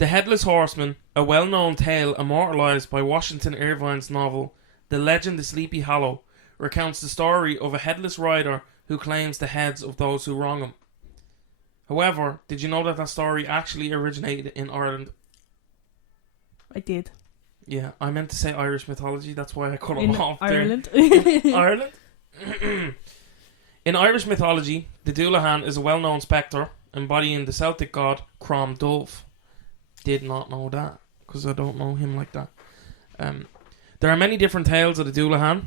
The Headless Horseman, a well-known tale immortalized by Washington Irvine's novel The Legend of Sleepy Hollow, recounts the story of a headless rider who claims the heads of those who wrong him. However, did you know that story actually originated in Ireland? I did. Yeah, I meant to say Irish mythology, that's why I cut it off Ireland. there. Ireland? In Irish mythology, the Dullahan is a well-known spectre embodying the Celtic god Crom Dubh. Did not know that, because I don't know him like that. There are many different tales of the Dullahan,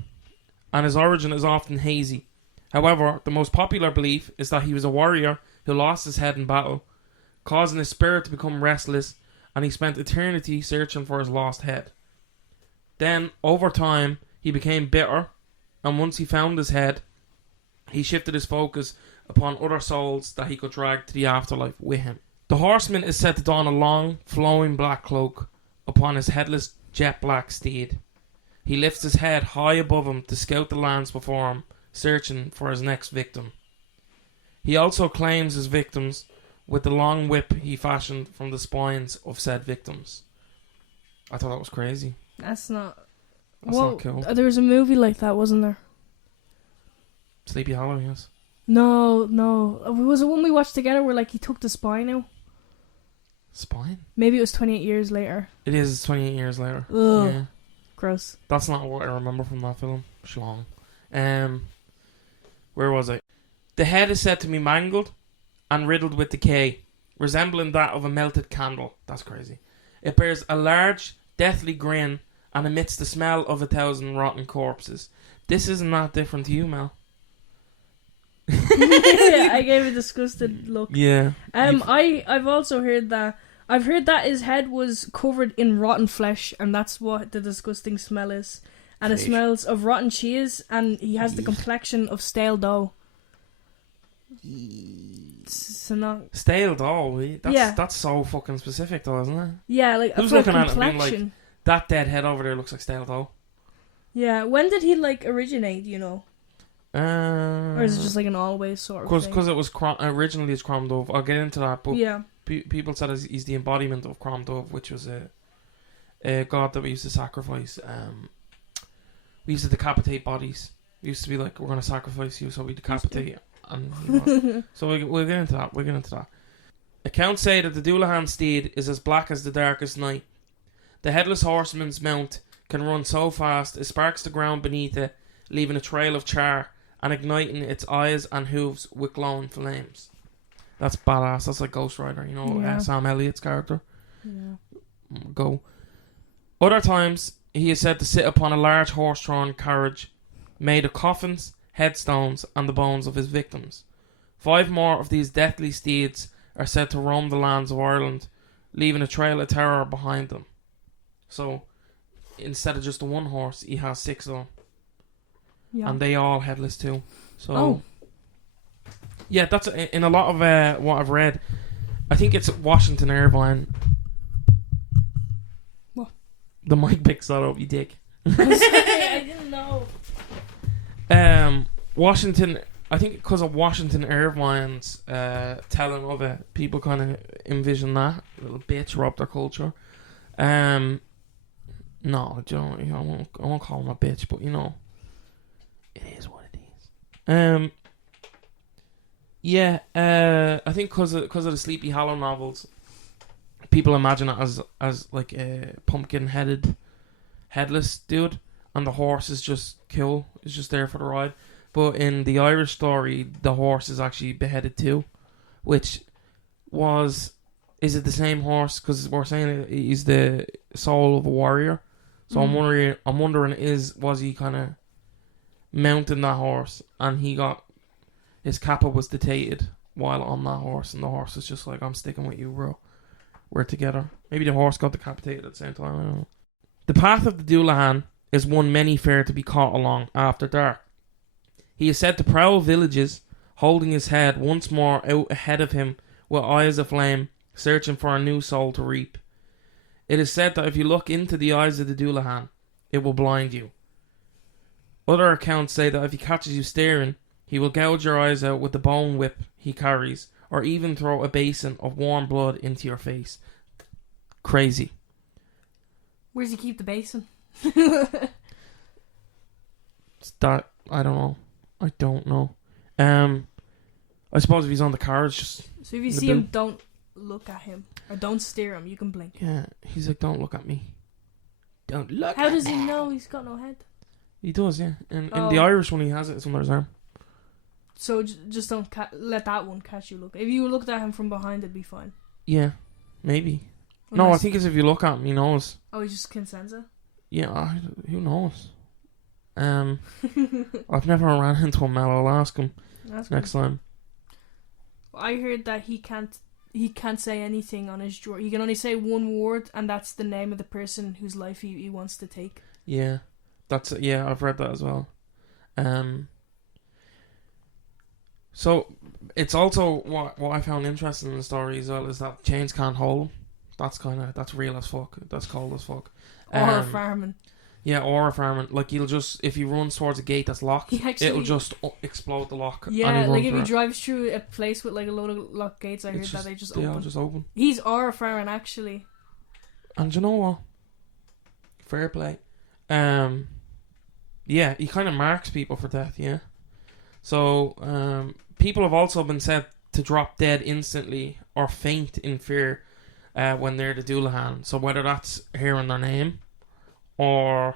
and his origin is often hazy. However, the most popular belief is that he was a warrior who lost his head in battle, causing his spirit to become restless, and he spent eternity searching for his lost head. Then, over time, he became bitter, and once he found his head, he shifted his focus upon other souls that he could drag to the afterlife with him. The horseman is said to don a long, flowing black cloak upon his headless, jet-black steed. He lifts his head high above him to scout the lands before him, searching for his next victim. He also claims his victims with the long whip he fashioned from the spines of said victims. I thought that was crazy. That's not not cool. There was a movie like that, wasn't there? Sleepy Hollow, yes. No. Was it one we watched together where like he took the spine out? Spine? Maybe it was 28 years later. It is 28 years later. Ugh. Yeah. Gross. That's not what I remember from that film. Schlong. Where was I? The head is said to be mangled and riddled with decay, resembling that of a melted candle. That's crazy. It bears a large, deathly grin and emits the smell of 1,000 rotten corpses. This isn't that different to you, Mel. I gave a disgusted look. Yeah. I've also heard that. I've heard that his head was covered in rotten flesh, and that's what the disgusting smell is. And it smells of rotten cheese, and he has the complexion of stale dough. So not stale dough. That's so fucking specific, though, isn't it? Yeah, like who's looking at it being like, that dead head over there looks like stale dough. Yeah. When did he like originate? You know. Or is it just like an always sort of thing? Because it was originally it's Crom Dubh. I'll get into that, but yeah. People said he's the embodiment of Crom Dubh, which was a god that we used to sacrifice. We used to decapitate bodies. We used to be like, we're going to sacrifice you, so we decapitate you. And, so we'll get into that. Accounts say that the Dullahan steed is as black as the darkest night. The Headless Horseman's mount can run so fast it sparks the ground beneath it, leaving a trail of char and igniting its eyes and hooves with glowing flames. That's badass. That's like Ghost Rider, you know, yeah. Sam Elliott's character. Yeah. Go. Other times, he is said to sit upon a large horse-drawn carriage made of coffins, headstones, and the bones of his victims. 5 more of these deathly steeds are said to roam the lands of Ireland, leaving a trail of terror behind them. So, instead of just the one horse, he has 6 of them. Yeah. And they all headless too. So, yeah, that's in a lot of what I've read. I think it's Washington Irvine. What? The mic picks that up, you dick. I didn't know. Washington, I think because of Washington Irvine's telling of it, people kind of envision that little bitch robbed their culture. No, I won't call him a bitch, but you know, it is what it is. I think because of the Sleepy Hollow novels, people imagine it as like a pumpkin-headed, headless dude, and the horse is just cool. It's just there for the ride. But in the Irish story, the horse is actually beheaded too, which is it the same horse? Because we're saying he's the soul of a warrior. So I'm wondering, was he kind of mounting that horse, and his kappa was dictated while on that horse, and the horse is just like, I'm sticking with you, bro. We're together. Maybe the horse got decapitated at the same time. I don't know. The path of the Dullahan is one many fear to be caught along after dark. He is said to prowl villages, holding his head once more out ahead of him with eyes aflame, searching for a new soul to reap. It is said that if you look into the eyes of the Dullahan, it will blind you. Other accounts say that if he catches you staring, he will gouge your eyes out with the bone whip he carries, or even throw a basin of warm blood into your face. Crazy. Where's he keep the basin? That I don't know. I suppose if he's on the cards, just so if you see him, don't look at him or don't stare him. You can blink. Yeah, he's like, don't look at me. Don't look. How does he know he's got no head? He does, yeah. And in the Irish one, he has it. It's under his arm. So just don't let that one catch you. Look, if you looked at him from behind, it'd be fine. Yeah, maybe. Unless no, I think it's if you look at him, he knows. Oh, he just can sense it. Yeah, who knows? I've never ran into him, Mel. I'll ask him next time. I heard that he can't say anything on his drawer. He can only say one word, and that's the name of the person whose life he wants to take. Yeah, I've read that as well. So it's also what I found interesting in the story as well is that chains can't hold him. That's real as fuck. That's cold as fuck. Or farming. Yeah, or farming. Like he'll just, if he runs towards a gate that's locked, it'll just explode the lock. Yeah, like if he drives through a place with like a load of locked gates, I heard that they just open. Yeah, just open. He's our farming actually. And you know what? Fair play. Yeah, he kind of marks people for death. Yeah. So people have also been said to drop dead instantly or faint in fear when they're the Dullahan. So whether that's hearing their name or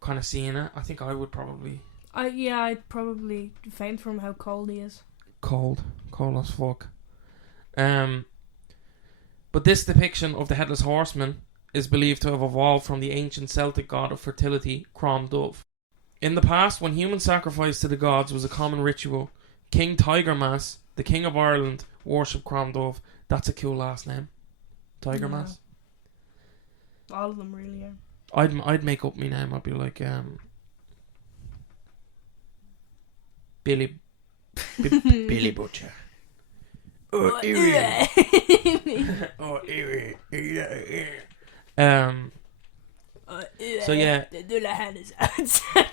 kind of seeing it, I think I would probably. I'd probably faint from how cold he is. Cold as fuck. But this depiction of the Headless Horseman is believed to have evolved from the ancient Celtic god of fertility, Crom Dubh. In the past, when human sacrifice to the gods was a common ritual, King Tigermass, the King of Ireland, worshipped Crom Dubh. That's a cool last name. Tigermass. Yeah. All of them really are. I'd make up my name. I'd be like Billy Billy Butcher. Oh, Erie. Oh, Erie. So yeah, the Dullahan is outside.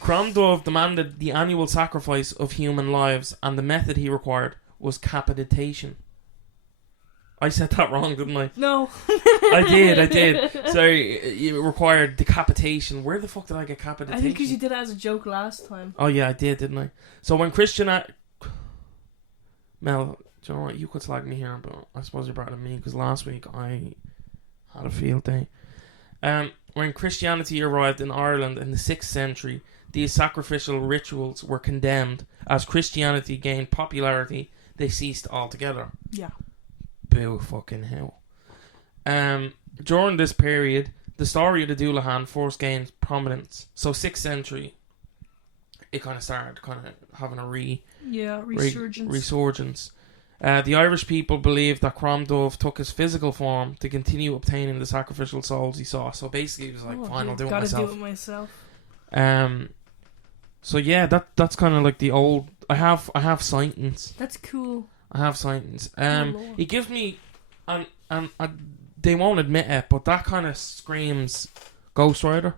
Crom Dubh demanded the annual sacrifice of human lives, and the method he required was capitation. I said that wrong, didn't I? No. I did. Sorry, it required decapitation. Where the fuck did I get capitation? I think because you did it as a joke last time. Oh yeah, I did, didn't I? So when Mel, do you know what? You could slag me here, but I suppose you're better than me because last week I had a field day. When Christianity arrived in Ireland in the 6th century, these sacrificial rituals were condemned. As Christianity gained popularity, they ceased altogether. Yeah. Boo fucking hell. During this period, the story of the Dullahan first gained prominence. So 6th century, it kind of started having a resurgence. The Irish people believed that Crom Dubh took his physical form to continue obtaining the sacrificial souls he saw. So basically, it was like, fine, I'll do it myself. Do it myself. So yeah, that's kind of like the old. I have sightings. That's cool. I have sightings. He gives me, and they won't admit it, but that kind of screams Ghost Rider.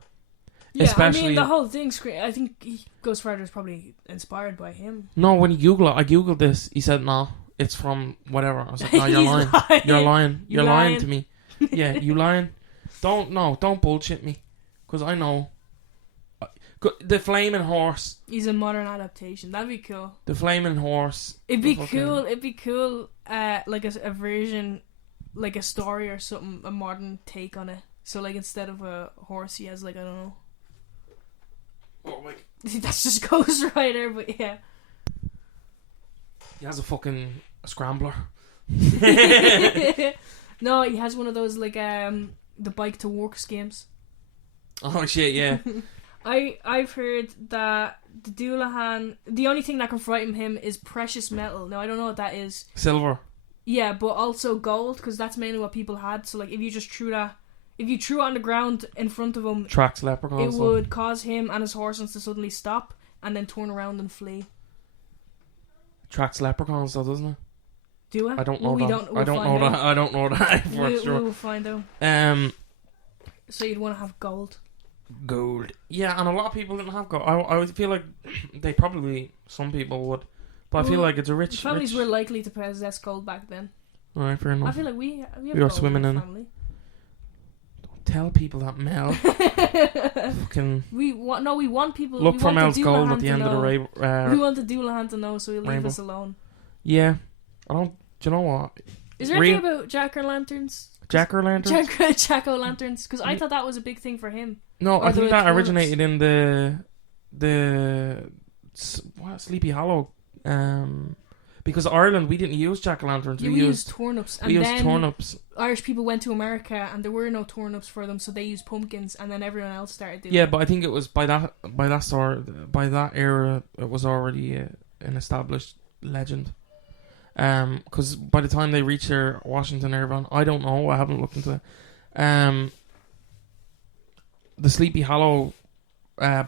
Yeah, especially, I mean the whole thing. I think Ghost Rider is probably inspired by him. No, when you Google it, I googled this. He said no, it's from whatever. I was like, no, you're lying. You're lying. You're lying to me. Yeah, you lying. Don't bullshit me, because I know. The Flaming Horse. He's a modern adaptation. That'd be cool. The Flaming Horse. It'd be cool. Like a version, like a story or something, a modern take on it. So like instead of a horse, he has like, I don't know. Oh, like that's just Ghost Rider, but yeah. He has a scrambler. No, he has one of those like the bike to work schemes. Oh shit, yeah. I've heard that the Dullahan, the only thing that can frighten him is precious metal. Now I don't know what that is. Silver. Yeah, but also gold, because that's mainly what people had. So like if you just threw that, if you threw it on the ground in front of him, tracks leprechauns. It would cause him and his horses to suddenly stop and then turn around and flee. Tracks leprechauns, though, doesn't it? Do it? I don't know that. I don't know that for sure. We'll find out. So you'd want to have gold. Gold. Yeah, and a lot of people didn't have gold. I would feel like they probably, some people would, but I feel like it's a rich. Families were likely to possess gold back then. Alright, fair enough. I feel like we have We a were goat swimming our in it. family. Tell people that, Mel. Fucking we want people. look we for want Mel's the gold Dullahan at the to end of the know. We want the Dullahan to know, so he'll leave rainbow. us alone. Yeah. I don't... Do you know what? Is there anything about jack-o'-lanterns? Jack-o'-lanterns? Jack-o'-lanterns? Because I thought that was a big thing for him. No, Or I the think that turnips. originated in Sleepy Hollow. Because Ireland, we didn't use jack-o'-lanterns. Yeah, we used turnips. And we used then turnips. Irish people went to America and there were no turnips for them, so they used pumpkins, and then everyone else started doing Yeah, it. but I think it was by that era, it was already an established legend. Because by the time they reached their Washington Irvine, I don't know, I haven't looked into it. The Sleepy Hollow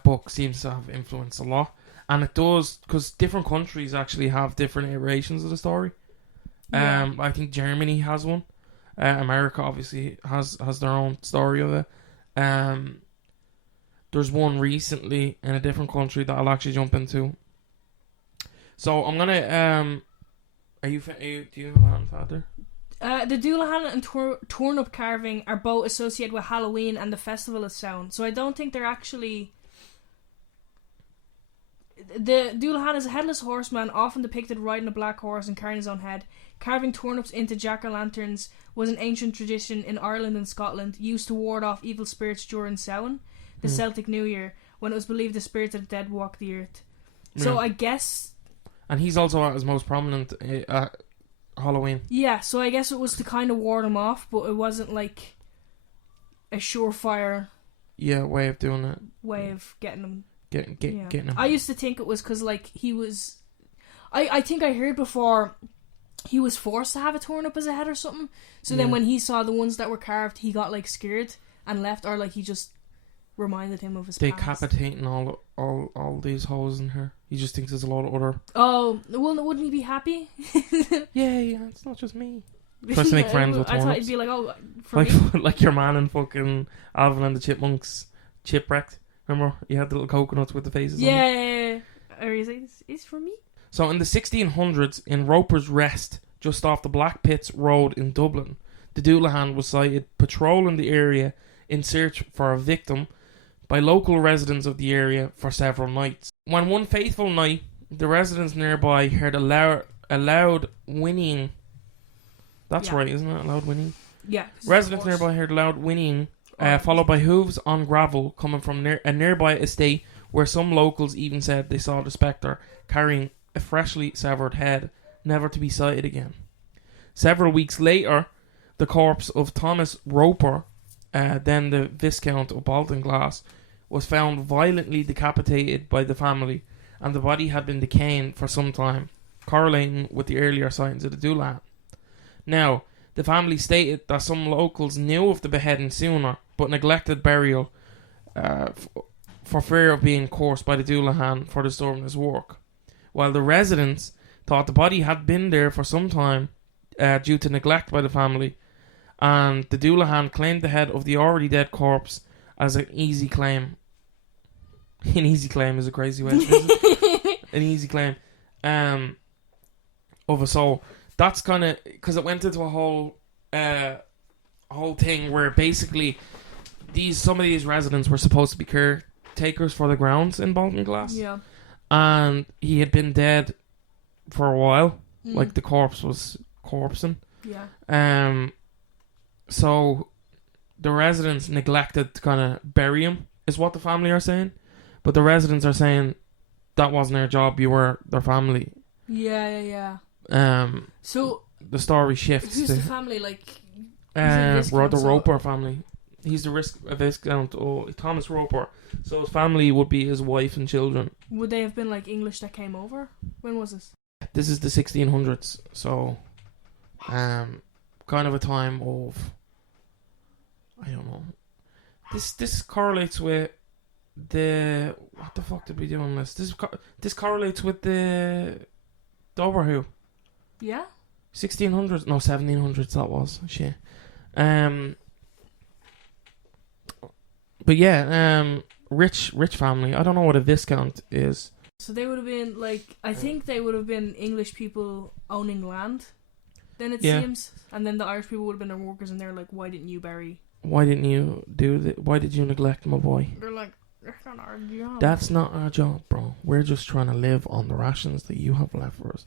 book seems to have influenced a lot, and it does, because different countries actually have different iterations of the story. Yeah. I think Germany has one. America obviously has their own story of it. There's one recently in a different country that I'll actually jump into. So I'm gonna do you have a hand, Father? The Dullahan and turnip carving are both associated with Halloween and the Festival of Sound, so I don't think they're actually... The Dullahan is a headless horseman, often depicted riding a black horse and carrying his own head. Carving turnips into jack-o'-lanterns was an ancient tradition in Ireland and Scotland, used to ward off evil spirits during Samhain, the Celtic New Year, when it was believed the spirits of the dead walked the earth. So I guess... And he's also at his most prominent at Halloween. Yeah, so I guess it was to kind of ward him off, but it wasn't like a surefire way of doing it. way of getting him. Getting him. I used to think it was because like he was... I think I heard before he was forced to have a turnip as a head or something. So then when he saw the ones that were carved, he got like scared and left, or like he just reminded him of his past. Decapitating all these hoes in here. He just thinks there's a lot of other... Oh, well, wouldn't he be happy? Yeah, it's not just me. Tries to make friends with I thought turnips. he'd be like, oh, for me. Like your man in fucking Alvin and the Chipmunks Chipwrecked. Remember? You had the little coconuts with the faces on them. Yeah. Or he's like, it's for me? So in the 1600s, in Roper's Rest, just off the Black Pits Road in Dublin, the Dullahan was sighted patrolling the area in search for a victim by local residents of the area for several nights. When one fateful night, the residents nearby heard a loud whinnying. That's right, isn't it? A loud whinnying? Yeah. Residents nearby heard loud whinnying, followed by hooves on gravel coming from a nearby estate, where some locals even said they saw the spectre carrying a freshly severed head, never to be sighted again. Several weeks later, the corpse of Thomas Roper, then the Viscount of Baltinglass, was found violently decapitated by the family, and the body had been decaying for some time, correlating with the earlier sightings of the Dullahan. Now, the family stated that some locals knew of the beheading sooner, but neglected burial for fear of being cursed by the Dullahan for disturbing his work, while the residents thought the body had been there for some time due to neglect by the family, and the Dullahan claimed the head of the already dead corpse as an easy claim. An easy claim is a crazy way to put it. An easy claim of a soul. That's kind of because it went into a whole thing where basically some of these residents were supposed to be caretakers for the grounds in Baltinglass. Yeah. And he had been dead for a while. Like the corpse was corpsing. Yeah. So the residents neglected to kind of bury him, is what the family are saying. But the residents are saying that wasn't their job, you were their family. Yeah. So the story shifts. Who's the family? Like, the Roper family. He's the Viscount Thomas Roper. So his family would be his wife and children. Would they have been like English that came over? When was this? This is the 1600s. So, kind of a time of, I don't know. This correlates with the... What the fuck did we do on this? This correlates with the Doctor Who. Yeah? 1600s? No, 1700s that was. Shit. But yeah, rich family. I don't know what a Viscount is. So they would have been like... I think they would have been English people owning land. then it seems. And then the Irish people would have been their workers, and they're like, why didn't you bury... Why didn't you do that? Why did you neglect my boy? They're like, that's not our job. That's not our job, bro. We're just trying to live on the rations that you have left for us.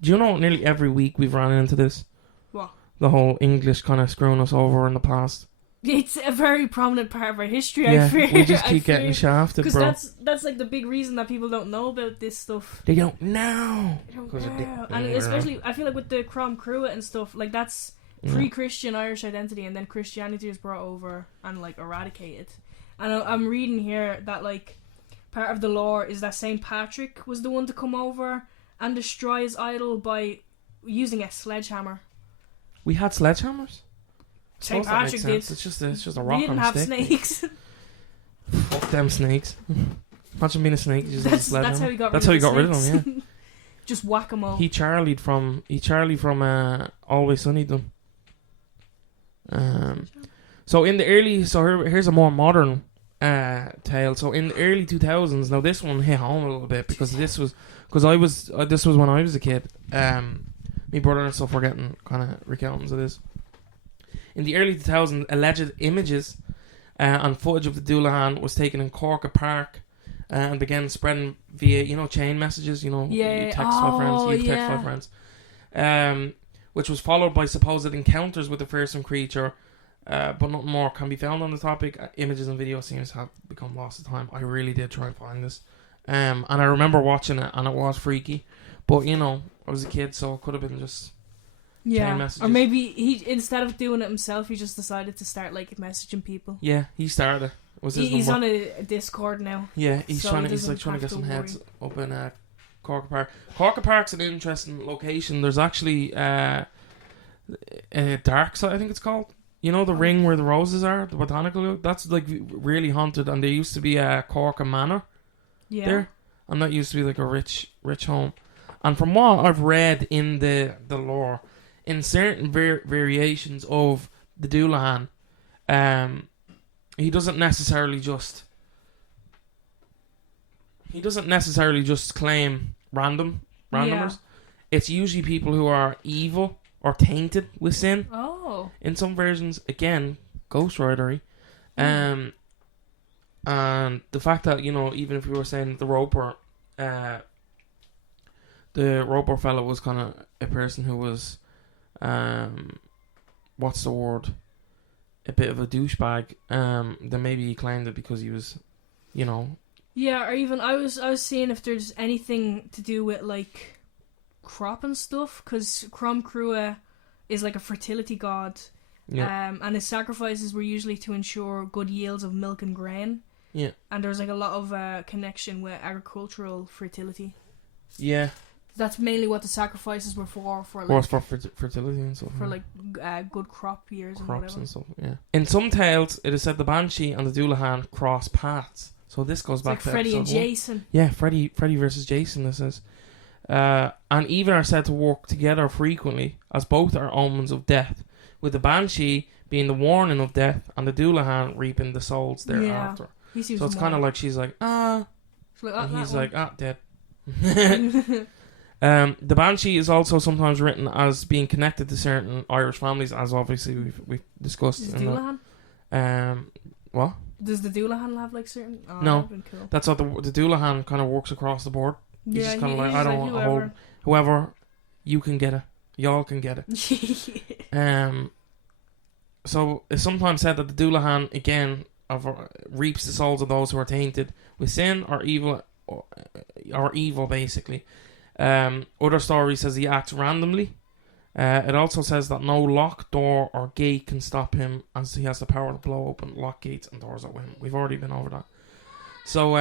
Do you know nearly every week we've run into this? What? The whole English kind of screwing us over in the past. It's a very prominent part of our history, Yeah, I fear. we just keep getting shafted, bro. Because that's like the big reason that people don't know about this stuff. They don't know. They don't know. And especially, I feel like with the Crom Cruet and stuff, like that's pre-Christian Irish identity, and then Christianity is brought over and like eradicated. And I'm reading here that like part of the lore is that Saint Patrick was the one to come over and destroy his idol by using a sledgehammer. We had sledgehammers? St. Patrick did. It's just a rock. We didn't have snakes. Fuck them snakes. Imagine being a snake. That's how he got rid of them. Yeah. Just whack them all. He charlied from Always Sunny done. So in the early, here's a more modern tale. So in the early 2000s, now this one hit home a little bit because this was when I was a kid. My brother and stuff were getting kind of recountings of this. In the early 2000s, alleged images and footage of the Dullahan was taken in Cork Park and began spreading via, chain messages, you text my friends, you text my friends. Which was followed by supposed encounters with the fearsome creature, but nothing more can be found on the topic. Images and video seems to have become lost to time. I really did try and find this. And I remember watching it, and it was freaky. But, I was a kid, so it could have been just... Yeah, or maybe he, instead of doing it himself, he just decided to start like messaging people. Yeah, he started it. He's on a Discord now. Yeah, he's trying to get some heads up in Cork Park. Cork Park's an interesting location. There's actually Dark Side, I think it's called. The ring where the roses are, the botanical. That's like really haunted, and there used to be a Cork Manor there, and that used to be like a rich home. And from what I've read in the lore, in certain variations of the Dullahan, he doesn't necessarily just claim randomers. Yeah. It's usually people who are evil or tainted with sin. Oh. In some versions, again, Ghost Ridery. And the fact that, even if we were saying the Roper fellow was kind of a person who was, what's the word? A bit of a douchebag. Then maybe he claimed it because he was, Yeah, or even I was seeing if there's anything to do with like crop and stuff, because Crom Cruet is like a fertility god. Yeah. And his sacrifices were usually to ensure good yields of milk and grain. Yeah. And there's like a lot of connection with agricultural fertility. Yeah. That's mainly what the sacrifices were for fertility and stuff. For like good crop years and whatever. And stuff, yeah. In some tales, it is said the Banshee and the Dullahan cross paths. So this goes back to Freddy and Jason. 1. Yeah, Freddy versus Jason, this is. And even are said to work together frequently, as both are omens of death, with the Banshee being the warning of death and the Dullahan reaping the souls thereafter. Yeah, so it's kind of like she's like, and he's like, dead. The Banshee is also sometimes written as being connected to certain Irish families, as obviously we've discussed. Is Dullahan? What? Does the Dullahan have like certain? Oh, no, cool. That's what the Dullahan kind of works across the board. He's just kind of like, I don't want to hold whoever. You can get it. Y'all can get it. So it's sometimes said that the Dullahan again reaps the souls of those who are tainted with sin or evil, basically. Other stories says he acts randomly. It also says that no lock, door, or gate can stop him, as he has the power to blow open lock gates and doors at will. We've already been over that. So,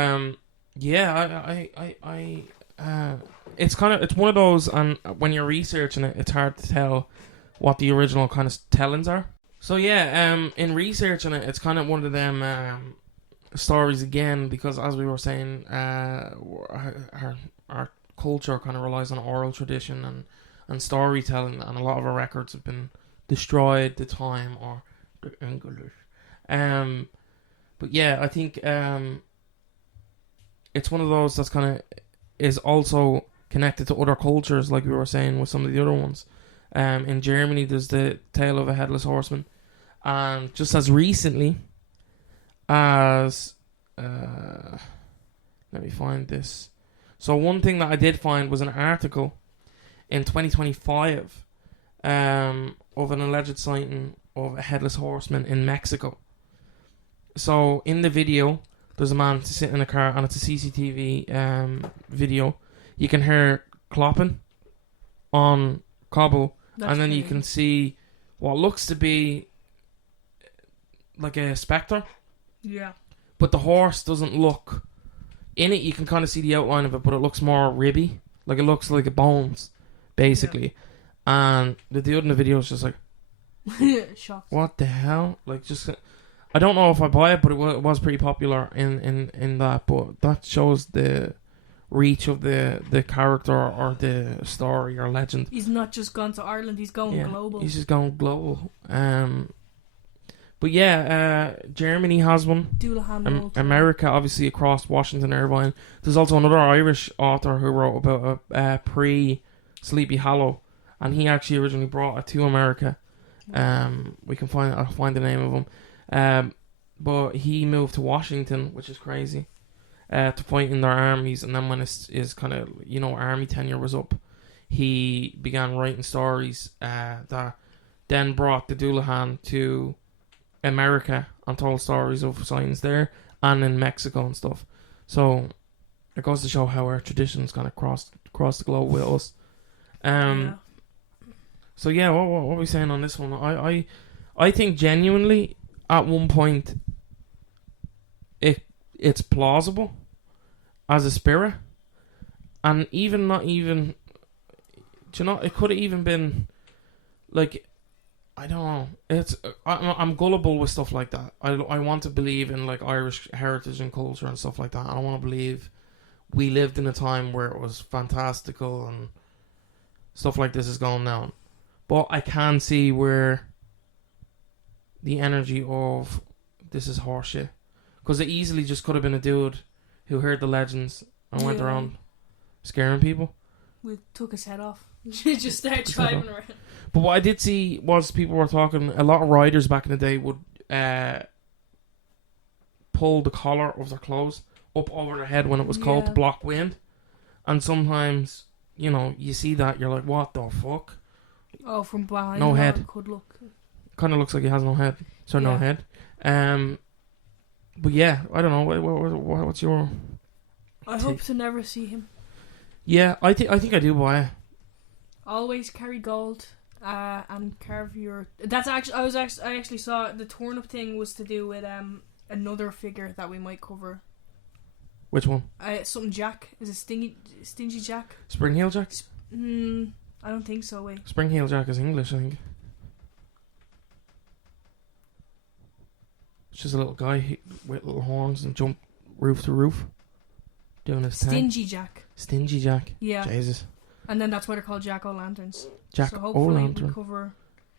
it's one of those, and when you're researching it, it's hard to tell what the original kind of tellings are. So in researching it, it's kind of one of them stories again, because as we were saying, our culture kind of relies on oral tradition and storytelling, and a lot of our records have been destroyed the time or the English. But yeah, I think it's one of those that's kind of is also connected to other cultures, like we were saying with some of the other ones. In Germany, there's the tale of a headless horseman, and just as recently as let me find this. So one thing that I did find was an article in 2025 of an alleged sighting of a headless horseman in Mexico. So in the video, there's a man sitting in a car, and it's a CCTV video. You can hear clopping on cobble, and then you can see what looks to be like a spectre. Yeah. But the horse doesn't look... In it, you can kind of see the outline of it, but it looks more ribby. Like, it looks like a bones, basically. Yeah. And the dude in the video is just like... Shocked. What the hell? Like, just... I don't know if I buy it, but it was pretty popular in that. But that shows the reach of the character or the story or legend. He's not just gone to Ireland, he's going global. He's just going global. But yeah, Germany has one. Dullahan. America, obviously, across Washington Irvine. There's also another Irish author who wrote about a pre-Sleepy Hollow, and he actually originally brought it to America. I'll find the name of him. But he moved to Washington, which is crazy, to fight in their armies. And then when his kind of army tenure was up, he began writing stories that then brought the Dullahan to America and told stories of sightings there and in Mexico and stuff. So it goes to show how our traditions kind of cross the globe with us. So yeah, what are we saying on this one? I think genuinely at one point it's plausible as a spirit, and it could have even been like, I don't know. I'm gullible with stuff like that. I want to believe in like Irish heritage and culture and stuff like that. I don't want to believe we lived in a time where it was fantastical and stuff like this is going down. But I can see where the energy of this is horseshit, because it easily just could have been a dude who heard the legends and went around scaring people. We took his head off. Just started driving around. But what I did see was people were talking, a lot of riders back in the day would pull the collar of their clothes up over their head when it was cold to block wind. And sometimes, you see that, you're like, what the fuck? Oh, from behind. No head. Could look. Kind of looks like he has no head. So no head. But yeah, I don't know. What's your... I hope to never see him. Yeah, I think I do buy it. Always carry gold and carve your... That's actually... I actually saw the torn up thing was to do with another figure that we might cover. Which one? Something Jack. Is it Stingy Jack? Spring Heel Jack? I don't think so, wait. Spring Heel Jack is English, I think. It's just a little guy with little horns and jump roof to roof. Doing his Stingy Jack. Stingy Jack. Yeah. Jesus. And then that's why they're called Jack-o'-lanterns. Jack-o'-lantern. So hopefully we can cover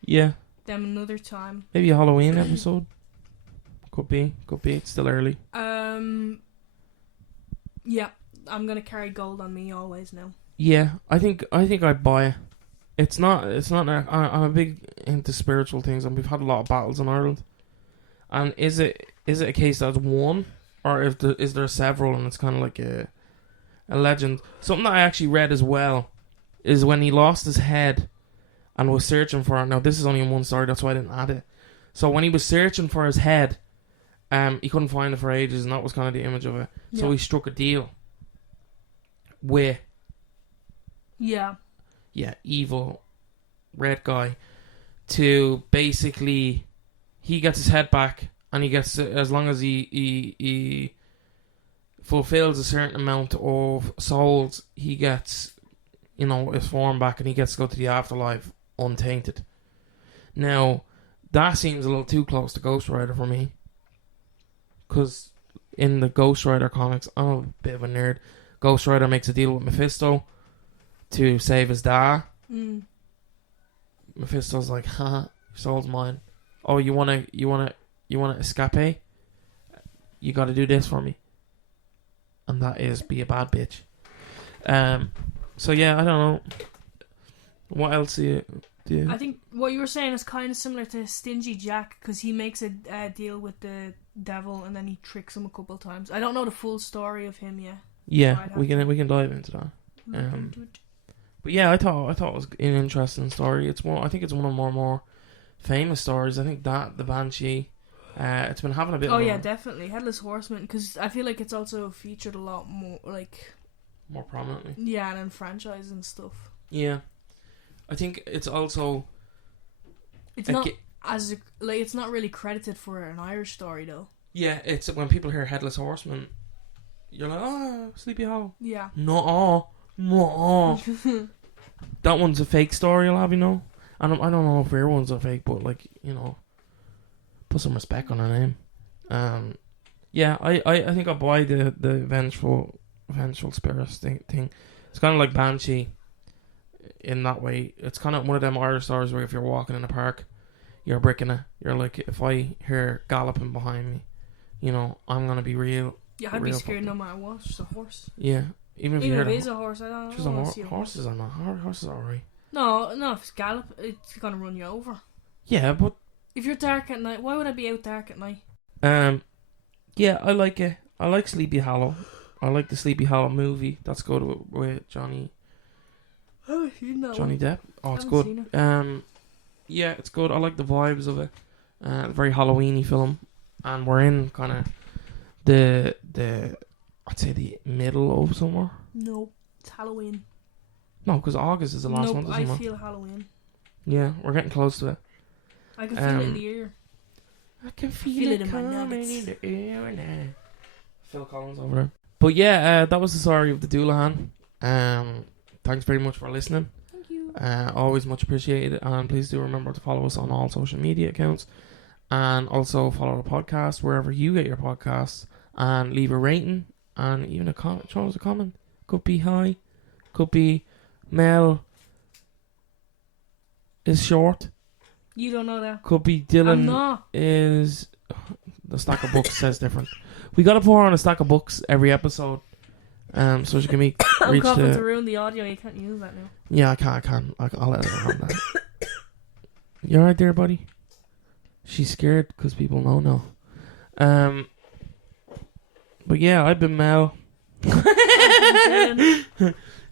them another time. Maybe a Halloween episode. Could be. It's still early. Yeah. I'm gonna carry gold on me always now. Yeah, I think I'd buy it. It's not. I'm a big into spiritual things, and we've had a lot of battles in Ireland. And is it a case that's one, or is there several, and it's kind of like a legend? Something that I actually read as well is when he lost his head and was searching for it. Now this is only in one story, that's why I didn't add it. So when he was searching for his head, he couldn't find it for ages, and that was kind of the image of it. So he struck a deal with evil red guy to basically, he gets his head back, and he gets, as long as he fulfills a certain amount of souls, he gets his form back, and he gets to go to the afterlife untainted. Now that seems a little too close to Ghost Rider for me, because in the Ghost Rider comics, I'm a bit of a nerd. Ghost Rider makes a deal with Mephisto to save his dad. Mephisto's like, haha, your soul's mine. Oh, you wanna escape? You gotta do this for me. And that is be a bad bitch. So yeah, I don't know. What else do I think what you were saying is kind of similar to Stingy Jack, because he makes a deal with the devil and then he tricks him a couple of times. I don't know the full story of him yet. Yeah, we can dive into that. But yeah, I thought it was an interesting story. I think it's one of the more famous stories. I think that the Banshee, it's been having a bit. Oh yeah, definitely Headless Horseman, because I feel like it's also featured a lot more, like more prominently. Yeah, and in franchise and stuff. Yeah, I think it's also. It's not it's not really credited for an Irish story though. Yeah, it's when people hear Headless Horseman, you're like, oh, Sleepy Hollow. Yeah. No. That one's a fake story, I'll have you know. I don't know if real ones are fake, but like, you know, put some respect on her name. Yeah, I think I buy the vengeful spirits thing. It's kind of like Banshee in that way. It's kind of one of them Irish stories where if you're walking in a park, you're bricking it. You're like, if I hear galloping behind me, you know, I'm gonna be real. Yeah, I'd be scared no matter what. It's just a horse. Yeah, even if it is a horse, I don't know. Horses are not. Horses are alright. No, if it's gallop, it's gonna run you over. Yeah, but if you're dark at night, why would I be out dark at night? Yeah, I like it. I like Sleepy Hollow. I like the Sleepy Hollow movie. That's good with Johnny. I haven't seen that Johnny one. Depp. Oh, it's good. Yeah, it's good. I like the vibes of it. Very Halloweeny film, and we're in kind of the I'd say the middle of summer. No, it's Halloween. No, because August is the last one. I feel Halloween. Yeah, we're getting close to it. I can feel it in the air. I can feel it in my nuggets. in the air now. Phil Collins over there. But yeah, that was the story of the Dullahan. Thanks very much for listening. Thank you. Always much appreciated, and please do remember to follow us on all social media accounts, and also follow the podcast wherever you get your podcasts, and leave a rating and even a comment. Show us a comment. Could be hi, could be Mel is short. You don't know that. Could be Dylan is. The stack of books says different. We gotta put her on a stack of books every episode, so she can be. I'm coughing to ruin the audio. You can't use that now. Yeah, I can. I'll let her on that. You alright there, buddy? She's scared because people know now. But yeah, I've been Mel.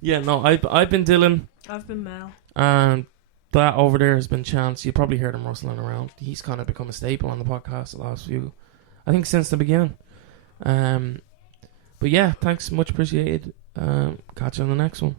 Yeah, no, I've been Dylan. I've been Mel. And that over there has been Chance. You probably heard him rustling around. He's kind of become a staple on the podcast the last few, I think, since the beginning. But yeah, thanks, much appreciated. Catch you on the next one.